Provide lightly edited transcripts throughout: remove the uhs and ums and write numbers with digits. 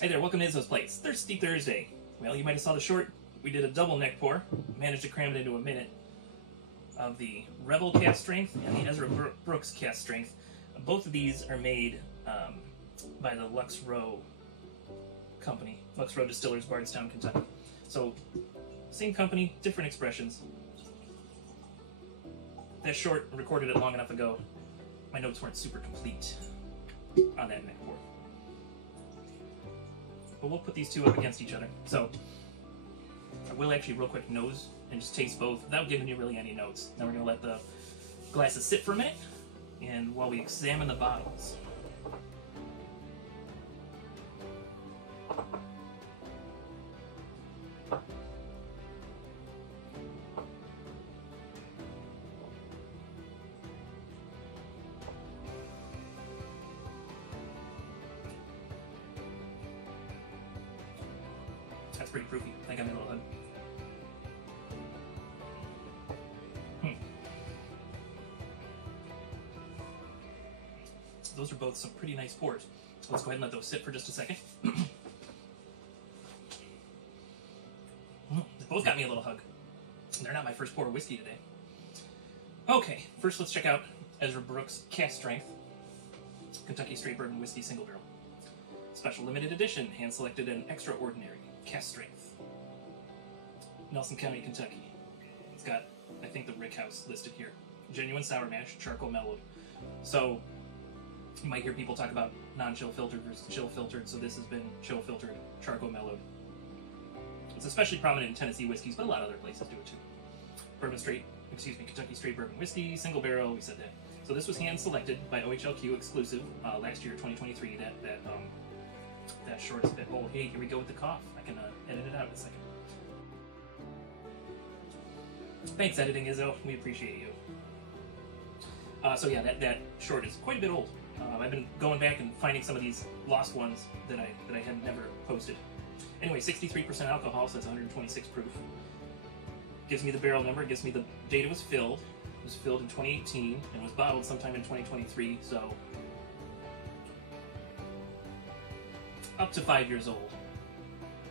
Hey there, welcome to Izzo's Place. Thirsty Thursday. Well, you might have saw the short. We did a double neck pour. Managed to cram it into a minute of the Rebel cast strength and the Ezra Brooks cast strength. Both of these are made by the Lux Row company, Lux Row Distillers, Bardstown, Kentucky. So, same company, different expressions. That short, recorded it long enough ago. My notes weren't super complete on that neck pour. But we'll put these two up against each other. So, I will actually real quick nose and just taste both without giving you really any notes. Now we're going to let the glasses sit for a minute, and while we examine the bottles. That's pretty proofy. I think I'm in a little hug. Those are both some pretty nice pours. Let's go ahead and let those sit for just a second. They both got me a little hug. They're not my first pour of whiskey today. Okay, first let's check out Ezra Brooks Cast Strength Kentucky Straight Bourbon Whiskey Single Barrel. Special limited edition, hand-selected and extraordinary cast strength. Nelson County, Kentucky. It's got, I think, the Rick House listed here. Genuine sour mash, charcoal mellowed. So, you might hear people talk about non-chill filtered versus chill filtered, so this has been chill filtered, charcoal mellowed. It's especially prominent in Tennessee whiskeys, but a lot of other places do it too. Kentucky Straight Bourbon Whiskey, single barrel, we said that. So this was hand-selected by OHLQ exclusive last year, 2023. That short is a bit old. Hey, here we go with the cough. I can edit it out in a second. Thanks, editing Izzo. We appreciate you. So yeah, that short is quite a bit old. I've been going back and finding some of these lost ones that I had never posted. Anyway, 63% alcohol, so that's 126 proof. Gives me the barrel number, gives me the date it was filled. It was filled in 2018 and was bottled sometime in 2023, so up to 5 years old.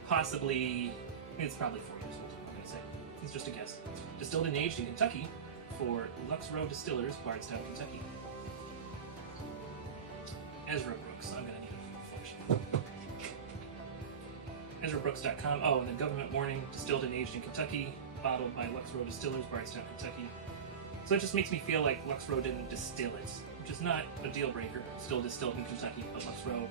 Possibly, it's probably 4 years old, I'm going to say. It's just a guess. Distilled and aged in Kentucky for Lux Row Distillers, Bardstown, Kentucky. Ezra Brooks, I'm going to need a reflection. EzraBrooks.com. Oh, and the government warning, distilled and aged in Kentucky, bottled by Lux Row Distillers, Bardstown, Kentucky. So it just makes me feel like Lux Row didn't distill it, which is not a deal breaker. Still distilled in Kentucky, but Lux Row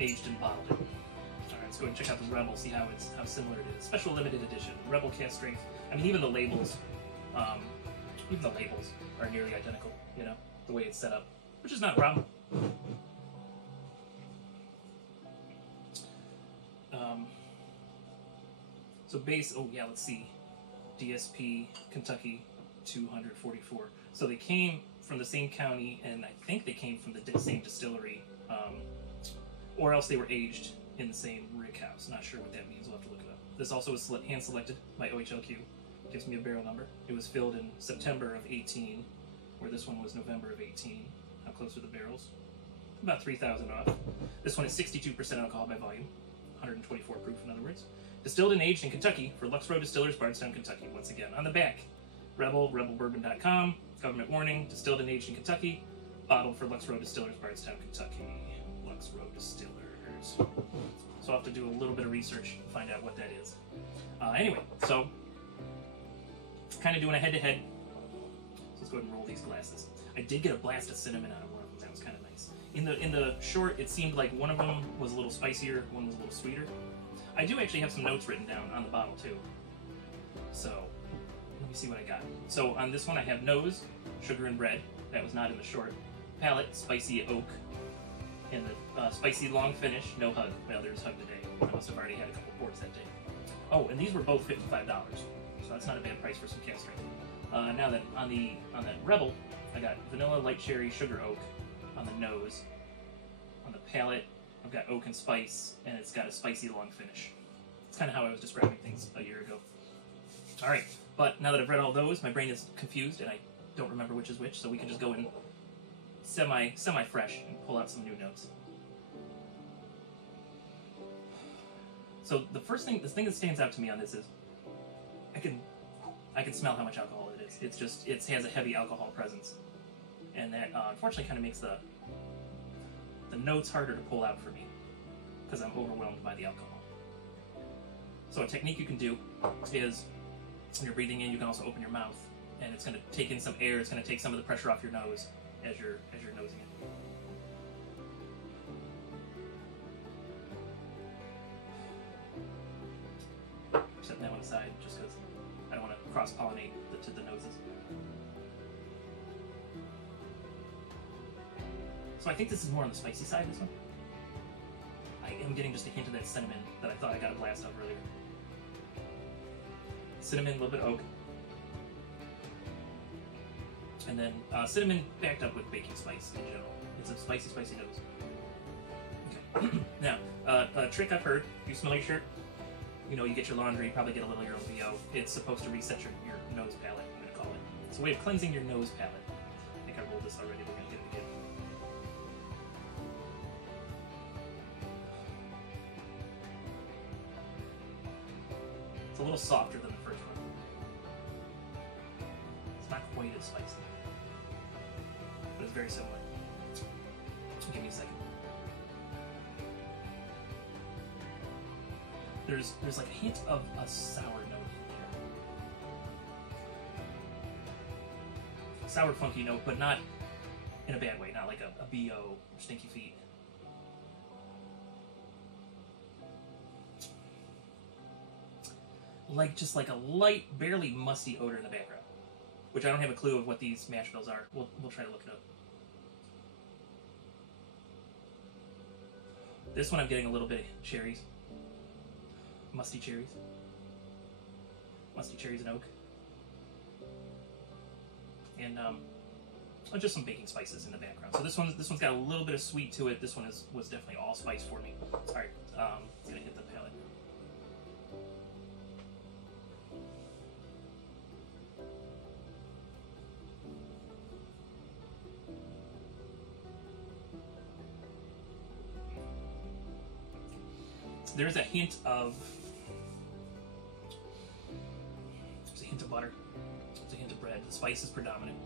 aged and bottled it. Alright, let's go ahead and check out the Rebel, see how similar it is. Special limited edition, Rebel cast strength. I mean, even the labels are nearly identical, you know, the way it's set up, which is not a problem. So base, oh yeah, let's see, DSP, Kentucky, 244. So they came from the same county, and I think they came from the same distillery, or else they were aged in the same rick house. Not sure what that means, we'll have to look it up. This also was hand-selected by OHLQ. Gives me a barrel number. It was filled in September of 18, where this one was November of 18. How close are the barrels? About 3,000 off. This one is 62% alcohol by volume, 124 proof in other words. Distilled and aged in Kentucky for Lux Row Distillers, Bardstown, Kentucky. Once again, on the back, rebelbourbon.com, government warning, distilled and aged in Kentucky, bottled for Lux Row Distillers, Bardstown, Kentucky. Lux Row Distillers. So I'll have to do a little bit of research to find out what that is. Anyway, so kind of doing a head-to-head. So let's go ahead and roll these glasses. I did get a blast of cinnamon out of one of them. That was kind of nice. In the short, it seemed like one of them was a little spicier, one was a little sweeter. I do actually have some notes written down on the bottle too. So let me see what I got. So on this one I have nose, sugar and bread. That was not in the short. Palate, spicy oak. And the spicy long finish, no hug. Well, there's hug today. I must have already had a couple pours that day. Oh, and these were both $55. So that's not a bad price for some cast strength. Now that on that Rebel, I got vanilla, light cherry, sugar oak on the nose. On the palate, I've got oak and spice, and it's got a spicy long finish. It's kind of how I was describing things a year ago. All right, but now that I've read all those, my brain is confused, and I don't remember which is which, so we can just go in semi-fresh and pull out some new notes. So the thing that stands out to me on this is, I can smell how much alcohol it is. It's just, it has a heavy alcohol presence, and that unfortunately kind of makes the notes harder to pull out for me because I'm overwhelmed by the alcohol. So a technique you can do is, when you're breathing in, you can also open your mouth, and it's going to take in some air. It's going to take some of the pressure off your nose as you're nosing it. Setting that one aside just because I don't want to cross-pollinate the noses. So I think this is more on the spicy side, this one. I am getting just a hint of that cinnamon that I thought I got a blast of earlier. Cinnamon, a little bit of oak. And then cinnamon backed up with baking spice in general. It's a spicy, spicy nose. Okay. Now, a trick I've heard, if you smell your shirt, you know, you get your laundry, you probably get a little of your own VO. It's supposed to reset your nose palate, I'm going to call it. It's a way of cleansing your nose palate. I think I rolled this already, we're going to get it again. It's a little softer than the first one. It's not quite as spicy, but it's very similar. Give me a second. There's like a hint of a sour note in there. Sour, funky note, but not in a bad way, not like a BO or stinky feet. Just like a light, barely musty odor in the background, which I don't have a clue of what these mash bills are. We'll try to look it up. This one I'm getting a little bit of cherries. Musty cherries and oak, and just some baking spices in the background. So this one's got a little bit of sweet to it. This one was definitely all spice for me. All right, it's gonna hit the palate. There's a hint of butter. There's a hint of bread. The spice is predominant.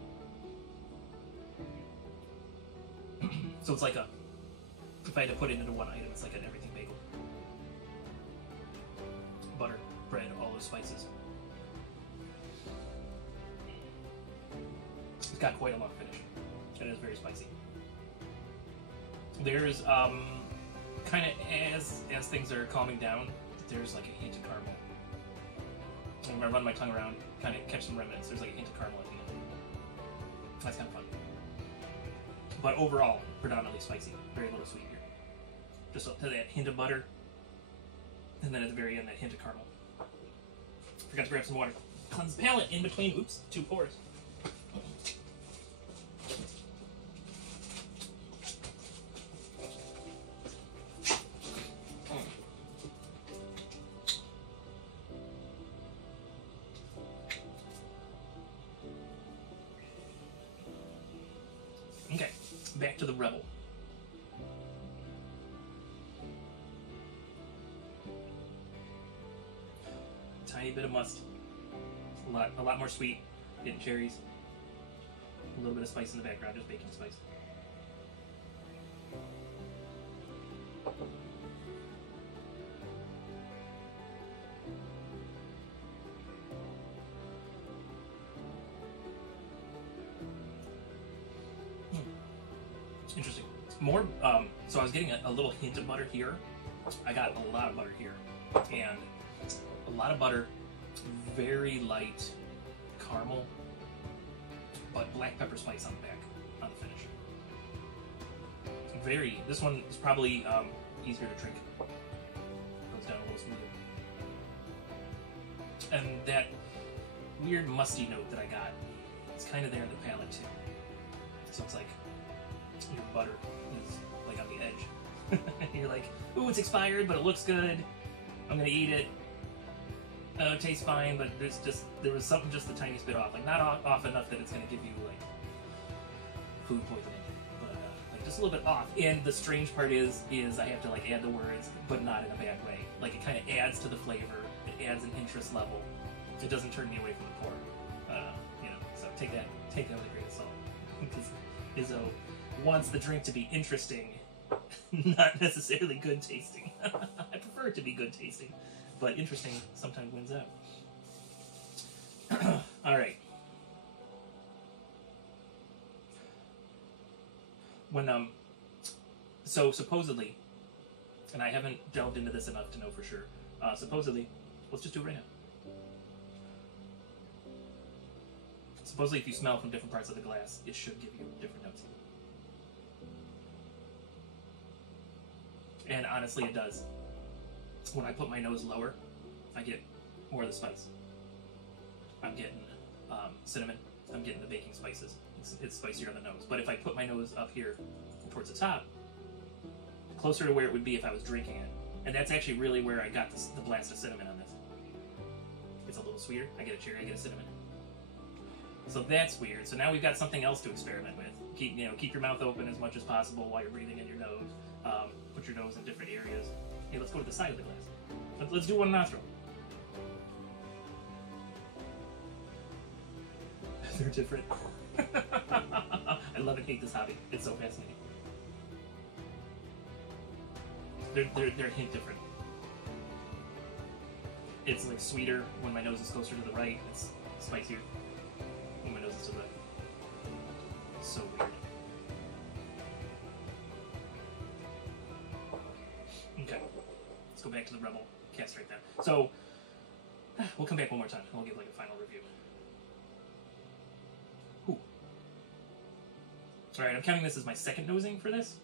So it's like if I had to put it into one item, it's like an everything bagel. Butter, bread, all those spices. It's got quite a long finish. It is very spicy. There's kind of as things are calming down, there's like a hint of caramel. And when I run my tongue around, kind of catch some remnants, there's like a hint of caramel at the end. That's kind of fun. But overall, predominantly spicy. Very little sweet here. Just that hint of butter, and then at the very end, that hint of caramel. Forgot to grab some water. Cleanse the palate in between, oops, 2 pours. Okay, back to the Rebel. Tiny bit of must. A lot more sweet. Getting cherries. A little bit of spice in the background, just baking spice. Interesting. More, so I was getting a little hint of butter here. I got a lot of butter here. And a lot of butter, very light caramel, but black pepper spice on the back, on the finish. This one is probably easier to drink. Goes down a little smoother. And that weird musty note that I got, it's kind of there in the palate too. So it's like, your butter is like on the edge. You're like, ooh, it's expired, but it looks good. I'm gonna eat it. It tastes fine, but there was something just the tiniest bit off. Like not off enough that it's gonna give you like food poisoning, but like just a little bit off. And the strange part is I have to like add the words, but not in a bad way. Like, it kind of adds to the flavor. It adds an interest level. It doesn't turn me away from the pour. You know, so take that with a grain of salt. Because Izzo wants the drink to be interesting, not necessarily good tasting. I prefer it to be good tasting, but interesting sometimes wins out. All right. When so supposedly, and I haven't delved into this enough to know for sure. Supposedly, let's just do it right now. Supposedly, if you smell from different parts of the glass, it should give you different notes. And honestly, it does. When I put my nose lower, I get more of the spice. I'm getting cinnamon. I'm getting the baking spices. It's spicier on the nose. But if I put my nose up here towards the top, closer to where it would be if I was drinking it. And that's actually really where I got the blast of cinnamon on this. It's a little sweeter. I get a cherry, I get a cinnamon. So that's weird. So now we've got something else to experiment with. Keep your mouth open as much as possible while you're breathing in your nose. Put your nose in different areas. Hey, let's go to the side of the glass. Let's do one nostril. They're different. I love and hate this hobby. It's so fascinating. They're a hint different. It's like sweeter when my nose is closer to the right. It's spicier when my nose is to the left. So weird. Okay, let's go back to the Rebel Cask right now. So we'll come back one more time and we'll give like a final review. Ooh. All right, I'm counting this as my second nosing for this.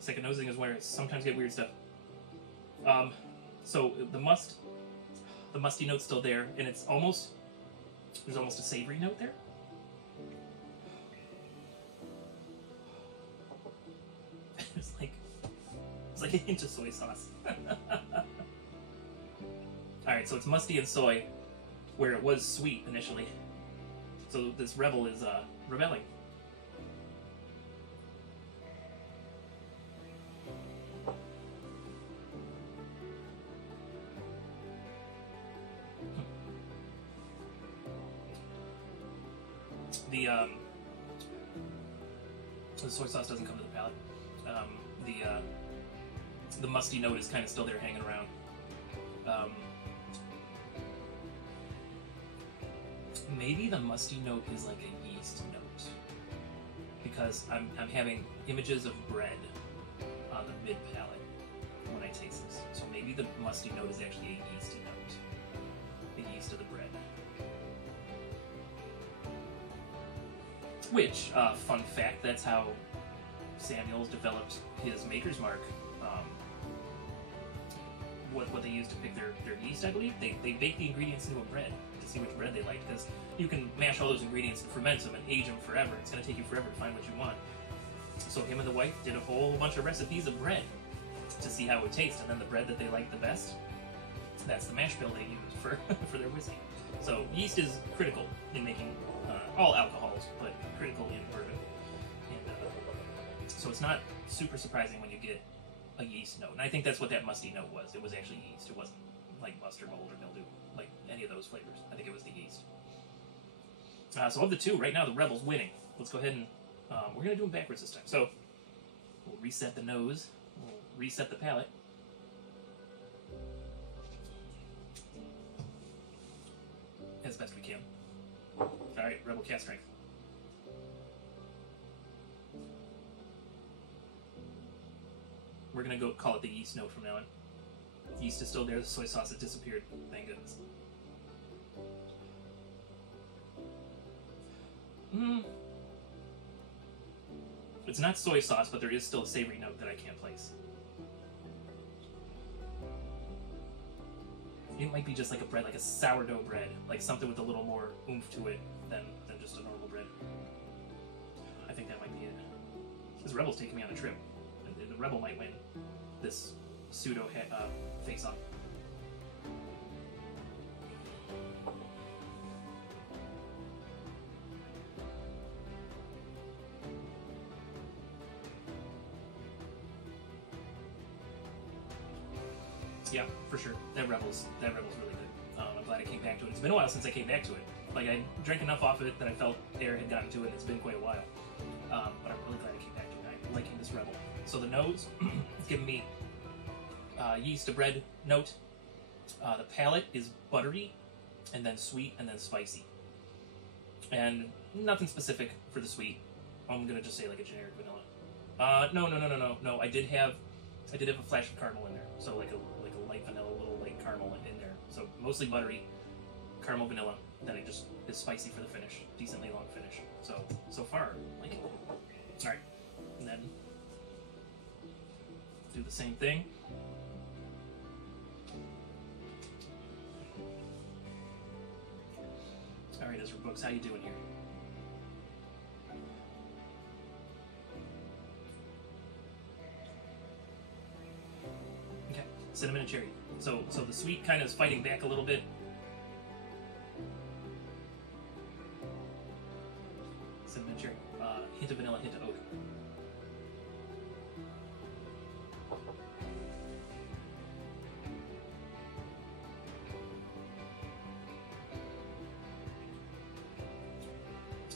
Second nosing is where I sometimes get weird stuff. So the musty note's still there, and there's almost a savory note there. It's like a hint of soy sauce. All right, so it's musty and soy, where it was sweet initially. So this Rebel is rebelling. The soy sauce doesn't come to the palate. The musty note is kind of still there hanging around. Maybe the musty note is like a yeast note, because I'm having images of bread on the mid palate when I taste this. So maybe the musty note is actually a yeasty note, the yeast of the bread. Which, fun fact, that's how Samuel's developed his Maker's Mark. What they use to pick their yeast, I believe. They bake the ingredients into a bread to see which bread they like, because you can mash all those ingredients and ferment them and age them forever. It's going to take you forever to find what you want. So him and the wife did a whole bunch of recipes of bread to see how it would taste, and then the bread that they liked the best, that's the mash bill they use for their whiskey. So yeast is critical in making all alcohols, but critical in bourbon. And so it's not super surprising when you get a yeast note. And I think that's what that musty note was. It was actually yeast. It wasn't like mustard, mold, or mildew, like any of those flavors. I think it was the yeast. So of the two, right now the Rebel's winning. Let's go ahead and we're going to do them backwards this time. So we'll reset the nose. We'll reset the palate. As best we can. Alright, Rebel Cask Strength. We're going to go call it the yeast note from now on. The yeast is still there, the soy sauce has disappeared. Thank goodness. It's not soy sauce, but there is still a savory note that I can't place. It might be just like a bread, like a sourdough bread, like something with a little more oomph to it than just a normal bread. I think that might be it. This Rebel's taking me on a trip. The Rebel might win this pseudo face-off. Yeah, for sure. That Rebel's really good. I'm glad I came back to it. It's been a while since I came back to it. Like, I drank enough off of it that I felt air had gotten to it, and it's been quite a while. But I'm really glad I came back to it. I'm liking this Rebel. So the nose, it's giving me yeast to bread note. The palate is buttery, and then sweet, and then spicy. And nothing specific for the sweet. I'm gonna just say like a generic vanilla. No. I did have a flash of caramel in there. So like a light vanilla, little light caramel in there. So mostly buttery, caramel vanilla. Then it just is spicy for the finish. Decently long finish. So far, like it. Alright. And then do the same thing. Alright, Ezra Books, how you doing here? Okay, cinnamon and cherry. So the sweet kind of is fighting back a little bit. Cinnamon and cherry. Hint of vanilla, hint of oak.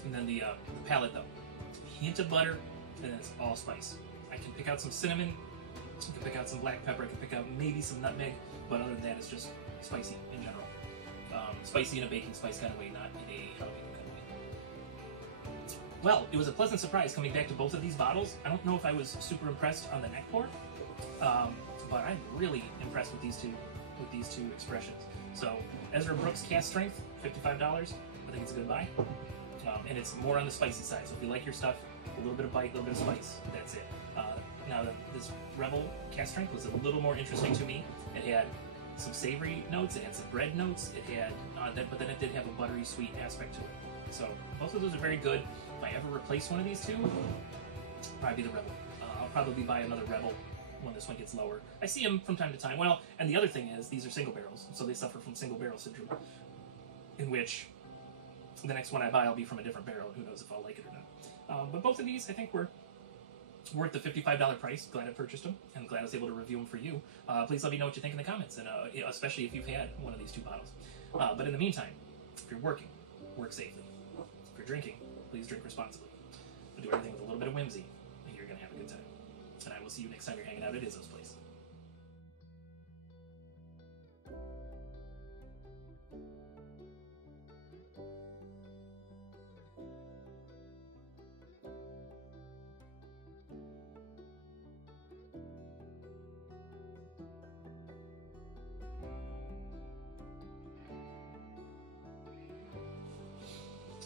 And then the palate, though. Hint of butter, and then it's all spice. I can pick out some cinnamon, I can pick out some black pepper, I can pick out maybe some nutmeg, but other than that, it's just spicy in general. Spicy in a baking spice kind of way, not in a jalapeno kind of way. Well, it was a pleasant surprise coming back to both of these bottles. I don't know if I was super impressed on the neck pour, but I'm really impressed with these two expressions. So, Ezra Brooks Cask Strength, $55. I think it's a good buy. And it's more on the spicy side. So if you like your stuff, a little bit of bite, a little bit of spice. That's it. Now this Rebel Cask Strength was a little more interesting to me. It had some savory notes, it had some bread notes, it had, but then it did have a buttery sweet aspect to it. So both of those are very good. If I ever replace one of these two, probably the Rebel. I'll probably buy another Rebel when this one gets lower. I see them from time to time. Well, and the other thing is these are single barrels, so they suffer from single barrel syndrome, in which the next one I buy will be from a different barrel. Who knows if I'll like it or not. But both of these, I think, were worth the $55 price. Glad I purchased them, and glad I was able to review them for you. Please let me know what you think in the comments, and especially if you've had one of these two bottles. But in the meantime, if you're working, work safely. If you're drinking, please drink responsibly. But do everything with a little bit of whimsy, and you're going to have a good time. And I will see you next time you're hanging out at Izzo's place.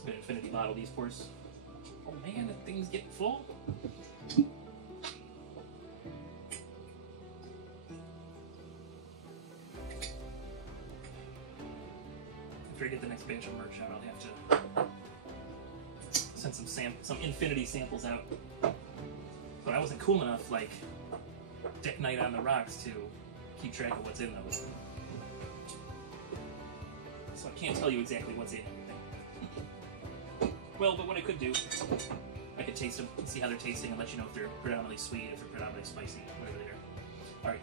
I'm gonna infinity bottle these pours. Oh man, that thing's getting full. After I get the next batch of merch out, I'll have to send some infinity samples out. But I wasn't cool enough, like Deck Night on the Rocks, to keep track of what's in those. So I can't tell you exactly what's in everything. Well, but what I could do, I could taste them and see how they're tasting and let you know if they're predominantly sweet, if they're predominantly spicy, whatever they are. Alright.